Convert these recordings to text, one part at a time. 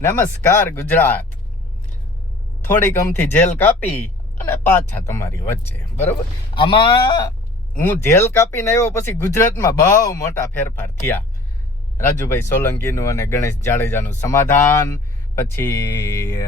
નમસ્કાર ગુજરાત. થોડીક અમથી જેલ કાપી અને પાછા તમારી વચ્ચે, બરોબર? આમાં હું જેલ કાપીને આવ્યો પછી ગુજરાતમાં બહુ મોટા ફેરફાર થયા. રાજુભાઈ સોલંકીનું અને ગણેશ જાડેજાનું સમાધાન, પછી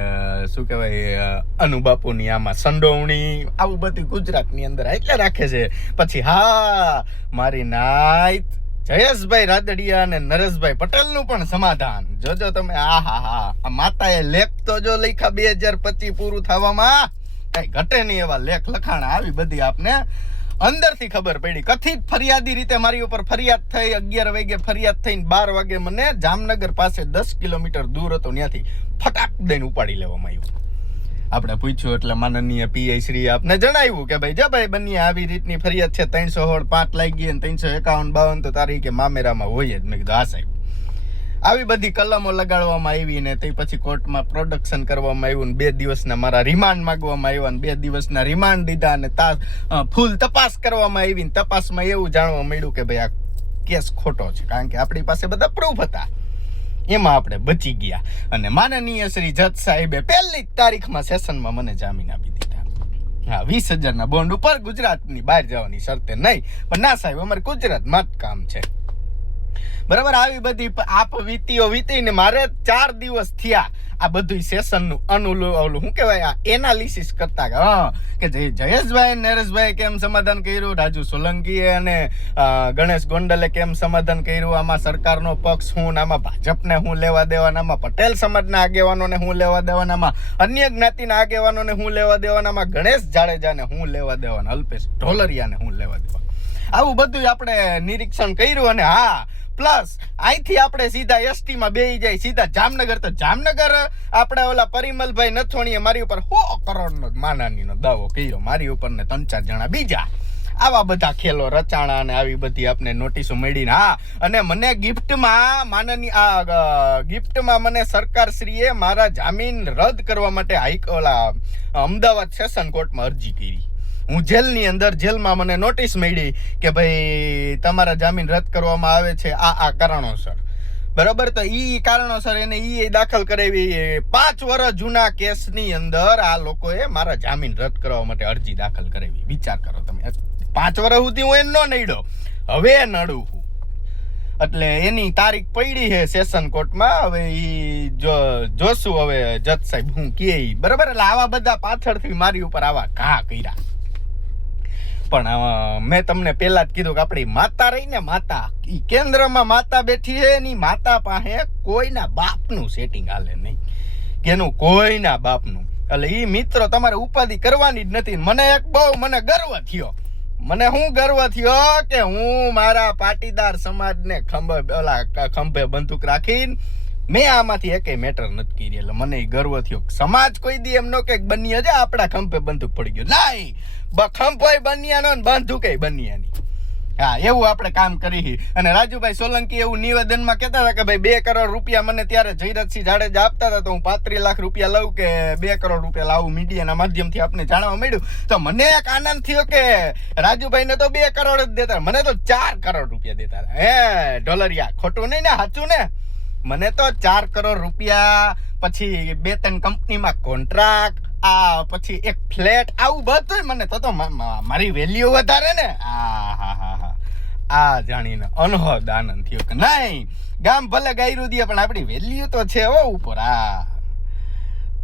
શું કહેવાય અનુબાપુની આમાં સંડોવણી, આવું બધું ગુજરાતની અંદર એટલે રાખે છે. પછી હા, મારી નાયત જયેશભાઈ રાદડિયા અને નરેશભાઈ પટેલનું પણ સમાધાન. જોજો તમે આ હા હા. આ માતાએ લેખ તો જો લખ્યા બે હજાર પચીસ પૂરું થવામાં, કઈ ઘટે નહીં એવા લેખ લખાણ આવી બધી આપને. અંદરથી ખબર પડી, કથિત ફરિયાદી રીતે મારી ઉપર ફરિયાદ થઈ, અગિયાર વાગે ફરિયાદ થઈને બાર વાગે મને જામનગર પાસે દસ કિલોમીટર દૂર હતો, ત્યાંથી ફટાક દઈને ઉપાડી લેવામાં આવ્યું. આપણે પૂછ્યું એટલે માનનીય પીઆઈ શ્રી આપને જણાવ્યું કે ભાઈ, જા ભાઈ બની આવી રીતની ફરિયાદ છે, ત્રણસો હોળ પાંચ લાગી અને ત્રણસો એકાવન બાવન તો તારીખે મામેરામાં હોય જ. મેં કીધું, હા સાહેબ. આવી બધી કલમો લગાડવામાં આવી ને તે પછી કોર્ટમાં પ્રોડક્શન કરવામાં આવ્યું ને બે દિવસના મારા રિમાન્ડ માંગવામાં આવ્યા ને બે દિવસના રિમાન્ડ દીધા અને તા ફૂલ તપાસ કરવામાં આવી ને તપાસમાં એવું જાણવા મળ્યું કે ભાઈ, આ કેસ ખોટો છે. કારણ કે આપણી પાસે બધા પ્રૂફ હતા. એમાં આપણે બચી ગયા. અને માનનીય શ્રી જજ સાહેબે પહેલી તારીખમાં સેશનમાં મને જામીન આપી દીધા. હા, વીસ હજારના બોન્ડ ઉપર ગુજરાતની બહાર જવાની શરતે નહીં, પણ ના સાહેબ, અમારે ગુજરાતમાં જ કામ છે. બરાબર, આવી બધી આપ વીતીઓ વીતીને મારે ચાર દિવસ થયા. આ બધું સેશનનું અનુલો ઓલું શું કહેવાય? આ એનાલિસિસ કરતા હા, કે જય- જયેશભાઈ નરેશભાઈ કેમ સમાધાન કર્યું? રાજુ સોલંકીએ અને ગણેશ ગોંડલે કેમ સમાધાન કર્યું? આમાં સરકારનો પક્ષ હું આમાં ભાજપને હું લેવા દેવાનામાં પટેલ સમાજના આગેવાનોને હું લેવા દેવાનામાં અન્ય જ્ઞાતિના આગેવાનોને હું લેવા દેવાનામાં ગણેશ જાડેજાને હું લેવા દેવાના? અલ્પેશ ઢોલરિયાને હું લેવા દેવા આવું બધું આપણે નિરીક્ષણ કર્યું અને હા પ્લસ અહીંથી આપણે સીધા એસટી માં બેહી જાય, સીધા જામનગર. તો જામનગર, આપણે ઓલા પરિમલભાઈ નથોણીએ મારી ઉપર સો કરોડનો માનાનીનો દાવો કર્યો. મારી ઉપર ને ત્રણ ચાર જણા બીજા. આવા બધા ખેલો રચાણા અને આવી બધી આપને નોટિસો મળીને હા. અને મને ગિફ્ટમાં માનની, આ ગિફ્ટમાં મને સરકારશ્રીએ મારા જામીન રદ કરવા માટે હાઈક, ઓલા, અમદાવાદ સેશન કોર્ટમાં અરજી કરી. હું જેલની અંદર જેલમાં મને નોટિસ મળી કે ભાઈ તમારા જામીન રદ કરવામાં આવે છે. આ આ કારણોસર. બરાબર? તો એ કારણોસર એને એ દાખલ કરાવી. પાંચ વર્ષ જૂના કેસની અંદર આ લોકોએ મારા જામીન રદ કરવા માટે અરજી દાખલ કરાવી. વિચાર કરો તમે. પાંચ વર્ષ સુધી હું એનો નડ્યો હવે નડું હું. એટલે એની તારીખ પડી છે સેશન કોર્ટમાં. હવે એ જો, જોશું હવે જજ સાહેબ હું કે બરાબર? એટલે આવા બધા પાછળથી મારી ઉપર આવા ઘા કર્યા. પણ મેં તમને પહેલા જ કીધું કે આપણી માતા રહી ને માતા. ઈ કેન્દ્રમાં માતા બેઠી છે, એની માતા પાસે કોઈના બાપનું સેટિંગ હાલે નહીં. કેનું કોઈના બાપનું. એટલે ઈ મિત્રો તમારે ઉપાધિ કરવાની જ નથી. મને એક બહુ મને ગર્વ થયો. મને હું ગર્વ થયો કે હું મારા પાટીદાર સમાજને ખંભે, ઓલા ખંભે બંદૂક રાખીને મેં આમાંથી એકે મેટર નથી કરી, એટલે મને ગર્વ થયો સમાજ કોઈ દી એમ નો કે બન્યા છે, આપણા ખંભે બંદૂક પડી ગયો. બ- ખંભોય બન્યાનો ને બંદૂકેય બન્યાની હા, એવું આપણે કામ કરી અને રાજુભાઈ સોલંકી એવું નિવેદનમાં કહેતા હતા કે ભાઈ, બે કરોડ રૂપિયા મને ત્યારે જયરથસિંહ જાડેજા આપતા હતા, તો હું પાંત્રીસ લાખ રૂપિયા લઉં કે બે કરોડ રૂપિયા લાવું મીડિયાના માધ્યમથી આપને જાણવા મળ્યું. તો મને એક આનંદ થયો કે રાજુભાઈને તો બે કરોડ જ દેતા મને તો ચાર કરોડ રૂપિયા દેતા હે, ઢોલરિયા, ખોટું નહીં ને, સાચું ને? મને તો ચાર કરોડ રૂપિયા, પછી બે ત્રણ કંપનીમાં કોન્ટ્રાક્ટ આ પછી એક ફ્લેટ આવું બધું મને તો તો મારી વેલ્યુ વધારે ને. આ હા હા આ જાણીને અનહદ આનંદ થયો કે નહીં, ગામ ભલે ગાયરું દે, પણ આપણી વેલ્યુ તો છે હો ઉપર. આ.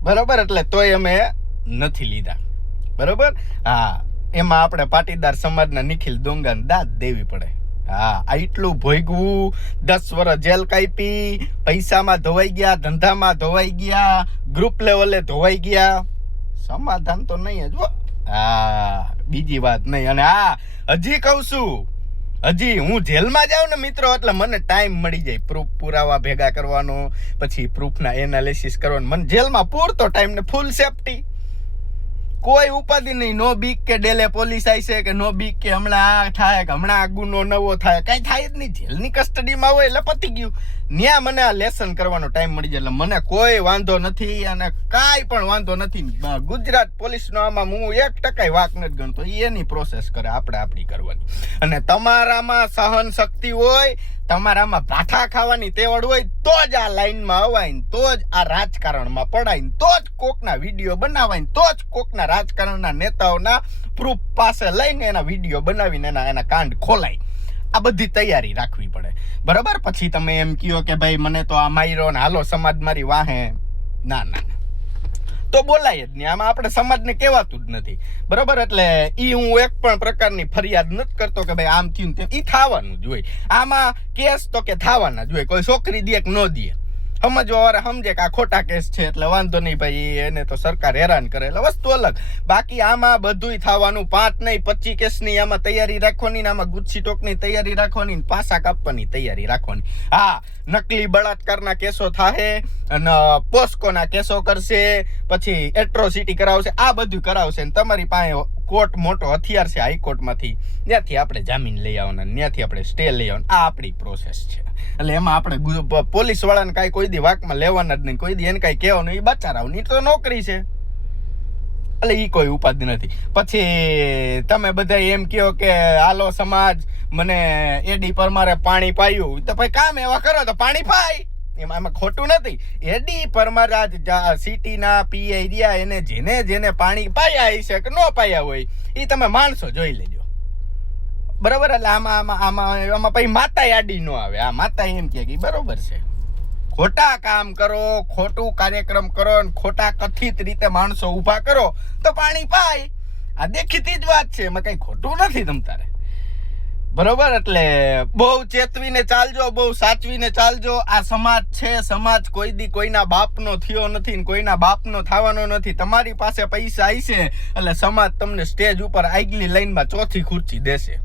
બરોબર? એટલે તોય અમે નથી લીધા. બરોબર? હા. એમાં આપણે પાટીદાર સમાજના નિખિલ દોંગાને દાદ દેવી પડે. હા, આટલું ભોગવું દસ વર્ષ જેલ કાપી પૈસામાં ધોવાઈ ગયા, ધંધામાં ધોવાઈ ગયા ગ્રુપ લેવલે ધોવાઈ ગયા. સમાધાન તો નહીં જ હા. બીજી વાત નહીં. અને હા, હજી કહું છું, હજી હું જેલમાં જાઉં ને મિત્રો, એટલે મને ટાઈમ મળી જાય. પ્રૂફ પુરાવા ભેગા કરવાનો, પછી પ્રૂફના એનાલિસિસ કરવાનો. મને જેલમાં પૂરતો ટાઈમ ને ફૂલ સેફટી કોઈ ઉપાધિ નહીં. નો બીક કે ડેલે પોલીસ આવશે કે નો બીક કે હમણાં આ થાય કે હમણાં આ ગુનો નવો થાય. કઈ થાય જ નહીં. જેલની કસ્ટડીમાં હોય એટલે પતી ગયું. ન્યા મને આ લેસન કરવાનો ટાઈમ મળી જાય એટલે મને કોઈ વાંધો નથી અને કાંઈ પણ વાંધો નથી. ગુજરાત પોલીસનો આમાં હું એક ટકાય વાક નથી ગણતો. એની પ્રોસેસ કરે, આપણે આપણી કરવાની. અને તમારામાં સહન શક્તિ હોય તમારામાં ભાઠા ખાવાની તેવડ હોય તો જ આ લાઈનમાં અવાય તો જ આ રાજકારણમાં પડાય તો જ કોકના વીડિયો બનાવાય તો જ કોકના રાજકારણના નેતાઓના પ્રૂફ પાસે લઈને એના વીડિયો બનાવીને એના એના કાંડ ખોલાય. આ બધી તૈયારી રાખવી પડે. બરાબર? પછી તમે એમ કહો કે ભાઈ, મને તો આ માયરો ને હાલો, સમાજ મારી વાહે. ના ના. તો બોલાય જ નહીં. આમાં આપણે સમાજને કહેવાતું જ નથી. બરાબર? એટલે એ હું એક પણ પ્રકારની ફરિયાદ નથી કરતો કે ભાઈ આમ થયું તેમ. ઈ થવાનું જ હોય. આમાં કેસ તો કે થવાના જ હોય. કોઈ છોકરી દે કે ન દે. સમજવા વાળા સમજે કે આ ખોટા કેસ છે એટલે વાંધો નહીં ભાઈ એને તો સરકાર હેરાન કરે. એટલે વસ્તુ અલગ. બાકી આમાં બધુંય થવાનું પાંચ નહીં, પચીસ કેસની આમાં તૈયારી રાખવાની ને આમાં ગુચ્છી ટોકની તૈયારી રાખવાની પાસા કાપવાની તૈયારી રાખવાની. હા, નકલી બળાત્કારના કેસો થાહે અને પોસ્કોના કેસો કરશે, પછી એટ્રોસિટી કરાવશે, આ બધું કરાવશે ને તમારી પાસે કોર્ટ મોટો હથિયાર છે હાઈકોર્ટમાંથી. ત્યાંથી આપણે જામીન લઈ આવવાના ત્યાંથી આપણે સ્ટે લઈ આવવાના. આ આપણી પ્રોસેસ છે. એટલે એમાં આપણે પોલીસ વાળાને કાંઈ કોઈ દી વાકમાં લેવાના જ નહીં. કોઈ દી એને કાંઈ કહેવાનું એ બચારાવની તો નોકરી છે. એટલે એ કોઈ ઉપાધિ નથી. પછી તમે બધા એમ કહો કે, હાલો સમાજ, મને એડી પર મારે પાણી પાયું. તો ભાઈ કામ એવા કરો તો પાણી પાય. એમાં આમાં ખોટું નથી. એડી પરમારાજ સિટીના પીઆઈ રહ્યા, એને જેને જેને પાણી પાયા હશે કે ન પાયા હોય એ તમે માણસો જોઈ લેજો. બરાબર? એટલે આમાં આમાં આમાં આમાં પછી માતા આડી ન આવે. આ માતા એમ કહે કે બરોબર છે. ખોટા કામ કરો, ખોટું કાર્યક્રમ કરો અને ખોટા કથિત રીતે માણસો ઊભા કરો, તો પાણી પાય. આ દેખીતી જ વાત છે. એમાં કંઈ ખોટું નથી તમ તારે. બરોબર? એટલે બહુ ચેતવીને ચાલજો, બહુ સાચવીને ચાલજો. આ સમાજ છે, સમાજ કોઈ દી કોઈના બાપનો થયો નથી કોઈના બાપનો થવાનો નથી. તમારી પાસે પૈસા આવશે એટલે સમાજ તમને સ્ટેજ ઉપર આગલી લાઈનમાં ચોથી ખુરચી દેશે.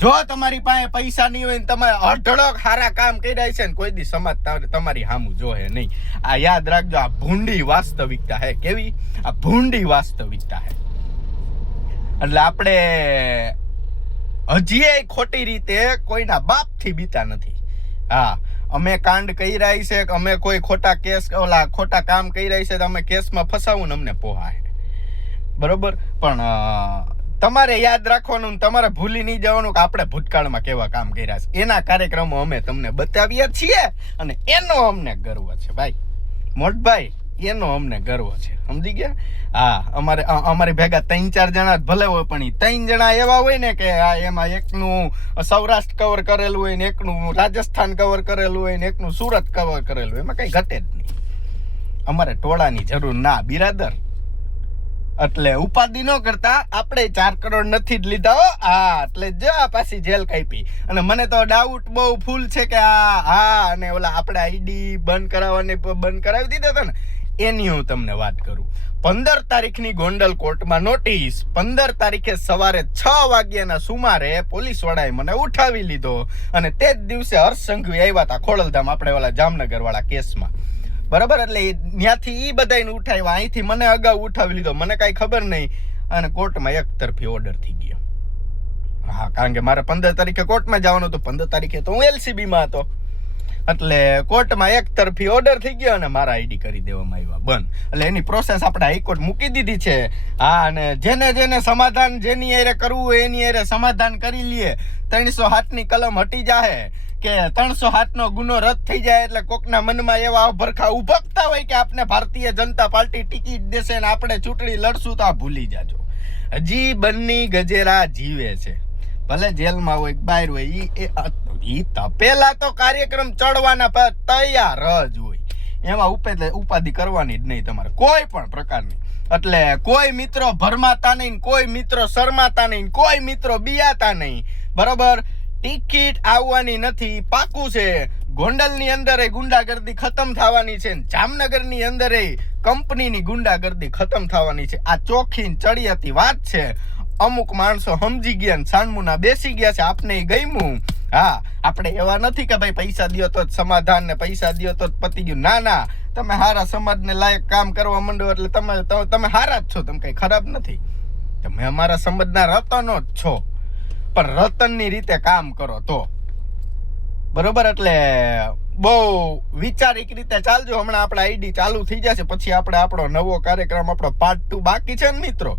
જો તમારી પાસે પૈસા નહીં હોય ને તમે અઢળક સારા કામ કર્યા છે ને કોઈ દી સમાજ તમારી સામું જોહે નહીં. આ યાદ રાખજો, આ ભૂંડી વાસ્તવિકતા હે. કેવી? આ ભૂંડી વાસ્તવિકતા હે. એટલે આપણે હજી ખોટી રીતે કોઈના બાપથી બીતા નથી. હા, અમે કાંડ કહી રહી છે કે અમે કોઈ ખોટા કેસ, ઓલા ખોટા કામ કરી રહી છે તો અમે કેસમાં ફસાવું અમને પોહાય. બરોબર? પણ તમારે યાદ રાખવાનું તમારે ભૂલી નહીં જવાનું કે આપણે ભૂતકાળમાં કેવા કામ કર્યા છે. એના કાર્યક્રમો અમે તમને બતાવીએ છીએ અને એનો અમને ગર્વ છે. ભાઈ, મોટભાઈ એનો અમને ગર્વ છે. સમજી ગયા? હા, અમારે અમારે ભેગા ત્રણ ચાર જણા ભલે હોય, પણ ત્રણ જણા એવા હોય ને કે આ એમાં એકનું સૌરાષ્ટ્ર કવર કરેલું હોય ને એકનું રાજસ્થાન કવર કરેલું હોય ને એકનું સુરત કવર કરેલું હોય, એમાં કઈ ઘટે જ નહીં. અમારે ટોળાની જરૂર ના, બિરાદર. એટલે ઉપાધિ ન કરતા, આપણે ચાર કરોડ નથી જ લીધા હો. એટલે જો આ પાછી જેલ કાપી અને મને તો ડાઉટ બહુ ફૂલ છે કે આ, હા, અને ઓલા આપણે આઈડી બંધ કરાવવાની, બંધ કરાવી દીધા હતા ને એની હું તમને વાત કરું. પંદર તારીખની ગોંડલ કોર્ટમાં નોટિસ પંદર તારીખે સવારે છ વાગ્યાના સુમારે પોલીસ વાળાએ મને ઉઠાવી લીધો અને તે જ દિવસે હર્ષ સંઘવી આવ્યા હતા ખોડલધામ, આપણે ઓલા જામનગર વાળા કેસમાં. બરાબર? એટલે ત્યાંથી એ બધાને ઉઠાવ્યા. અહીંથી મને અગાઉ ઉઠાવી લીધો. મને કાંઈ ખબર નહીં. અને કોર્ટમાં એક તરફી ઓર્ડર થઈ ગયો. હા, કારણ કે મારે પંદર તારીખે કોર્ટમાં જવાનું હતું. પંદર તારીખે તો હું એલસીબીમાં હતો. એટલે કોર્ટમાં એક તરફી ઓર્ડર થઈ ગયો અને મારા આઈડી કરી દેવામાં આવ્યા. બંધ. એટલે એની પ્રોસેસ આપણે હાઈકોર્ટ મૂકી દીધી છે. હા, અને જેને જેને સમાધાન જેની એરે કરવું હોય એની એરે સમાધાન કરી લઈએ ત્રણસો હાથની કલમ હટી જાહે. કે ત્રણસો હાથનો ગુનો રદ થઈ જાય એટલે કોકના મનમાં એવા ભરખા ઉભકતા હોય કે આપણે ભારતીય જનતા પાર્ટી ટિકિટ દેશે ને આપણે ચૂંટણી લડશું તો આ ભૂલી જાજો. હજી બંની ગજેરા જીવે છે. ભલે જેલમાં હોય બહાર હોય એ ઈ તપેલા તો કાર્યક્રમ ચડવાના તૈયાર જ હોય. એમાં ઉપે ઉપાધિ કરવાની જ નહીં તમારે. કોઈ પણ પ્રકારની. એટલે કોઈ મિત્રો ભરમાતા નહીં કોઈ મિત્રો શરમાતા નહીં કોઈ મિત્રો બિયાતા નહીં. બરોબર? ટિકિટ આવવાની નથી. પાકું છે. ગોંડલની અંદર એ ગુંડાગર્દી ખતમ થવાની છે જામનગરની અંદર એ કંપનીની ગુંડાગર્દી ખતમ થવાની છે. આ ચોખ્ખી ચડિયાતી વાત છે. અમુક માણસો સમજી ગયા સાનમુના બેસી ગયા છે. આપને ગમ્યું. હા, આપણે એવા નથી કે ભાઈ પૈસા દ્યો તો સમાધાન ને પૈસા દ્યો તો પતી ગયું. ના ના, તમે સારા સમાજને લાયક કામ કરવા માંડો એટલે તમે તમે સારા જ છો, તમે કઈ ખરાબ નથી. તમે અમારા સમાજના રતનો જ છો. પણ રતનની રીતે કામ કરો તો. બરોબર? એટલે બહુ વિચારિક રીતે ચાલજો. હમણાં આપણે આઈડી ચાલુ થઈ જશે. પછી આપણે આપણો નવો કાર્યક્રમ, આપણો પાર્ટ ટુ બાકી છે ને મિત્રો?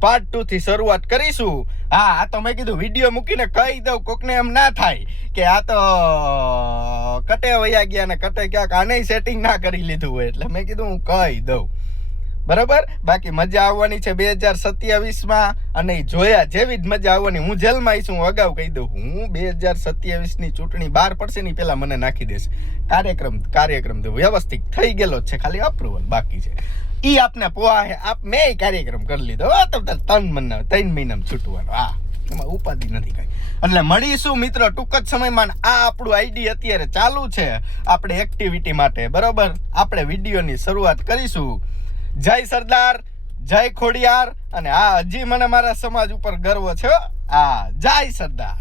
પાર્ટ ટુ થી શરૂઆત કરીશું. હા, આ તો મેં કીધું વીડિયો મૂકીને કહી દઉં, કોકને એમ ના થાય કે આ તો કટે વયા ગયા ને કટે ક્યાંક આને સેટિંગ ના કરી લીધું હોય એટલે મેં કીધું હું કહી દઉં. બરાબર? બાકી મજા આવવાની છે બે હજાર સત્યાવીસમાં અને જોયા જેવી જ મજા આવવાની. હું જેલમાં આવીશ, હું અગાઉ કહી દઉં. હું બે હજાર સત્યાવીસની ચૂંટણી બહાર પડશે ની પહેલાં મને નાખી દેશે. કાર્યક્રમ કાર્યક્રમ તો વ્યવસ્થિત થઈ ગયેલો છે, ખાલી અપ્રુવલ બાકી છે. ઈ આપને પોવા હે આપ મેં કાર્યક્રમ કરી લીધો. હો, તો તાર ત્રણ મહિના ત્રણ મહિનામાં છૂટવાનો. હા એમાં ઉપાધિ નથી કઈ. એટલે મળીશું મિત્રો ટૂંક જ સમયમાં. આ આપણું આઈડી અત્યારે ચાલુ છે. આપણે એક્ટિવિટી માટે બરોબર? આપણે વિડીયોની શરૂઆત કરીશું. જય સરદાર જય ખોડિયાર અને આ હજી મને મારા સમાજ ઉપર ગર્વ છે આ જય સરદાર.